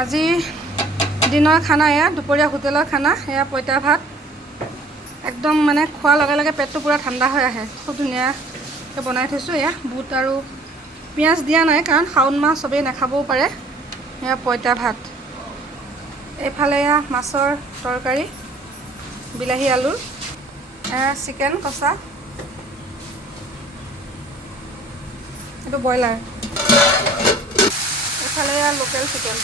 আজি দিনৰ খানা এয়া দুপৰীয়া হোটেলৰ খানা এয়া পইতা ভাত একদম মানে খোৱাৰ লগে লগে পেটটো পুৰা ঠাণ্ডা হৈ আহে খুব ধুনীয়াকৈ বনাই থৈছোঁ এয়া বুট আৰু পিঁয়াজ দিয়া নাই কাৰণ শাওণ মাহ চবেই নাখাবও পাৰে এয়া পইতা ভাত এইফালে এয়া মাছৰ তৰকাৰী বিলাহী আলুৰ এয়া চিকেন কষা এইটো ব্ৰইলাৰ এইফালে এয়া লোকেল চিকেন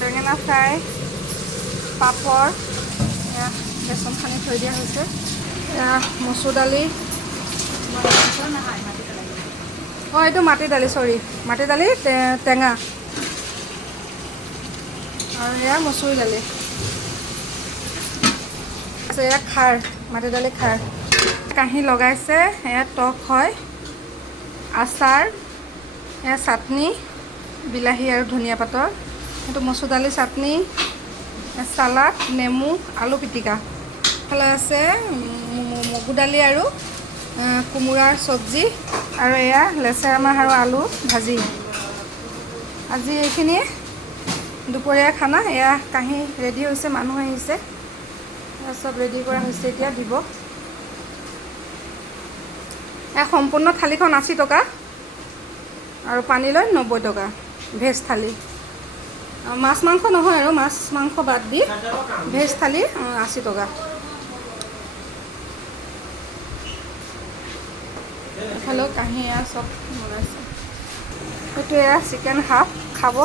বেঙেনা ফ্ৰাই পাপড় এয়া বেচন সানি থৈ দিয়া হৈছে এয়া মচুৰ দালি অঁ এইটো মাটি দালি চৰি মাটি দালি টেঙা আৰু এয়া মচুৰ দালি এয়া খাৰ মাটি দালি খাৰ কাঁহী লগাইছে এয়া টক হয় আচাৰ এয়া চাটনি বিলাহী আৰু ধনিয়া পাতৰ এইটো মচুৰ দালি চাটনি চালাড নেমু আলু পিটিকা এইফালে আছে মগু দালি আৰু কোমোৰাৰ চব্জি আৰু এয়া লেচেৰা মাহ আৰু আলু ভাজি আজি এইখিনিয়ে দুপৰীয়া খানা এয়া কাঁহী ৰেডি হৈছে মানুহ আহিছে চব ৰেডি কৰা হৈছে এতিয়া দিব এয়া সম্পূৰ্ণ থালিখন 80 টকা আৰু পানী লৈ 90 টকা ভেজ থালি মাছ মাংস নহয় আৰু মাছ মাংস বাদ দি ভেজ থালি 80 টকা এফালেও কাঁহী এয়া চব বনাইছে এইটো এয়া চিকেন হাফ খাব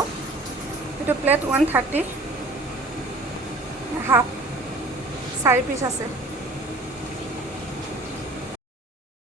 এইটো প্লেট 130 হাফ 4 পিচ আছে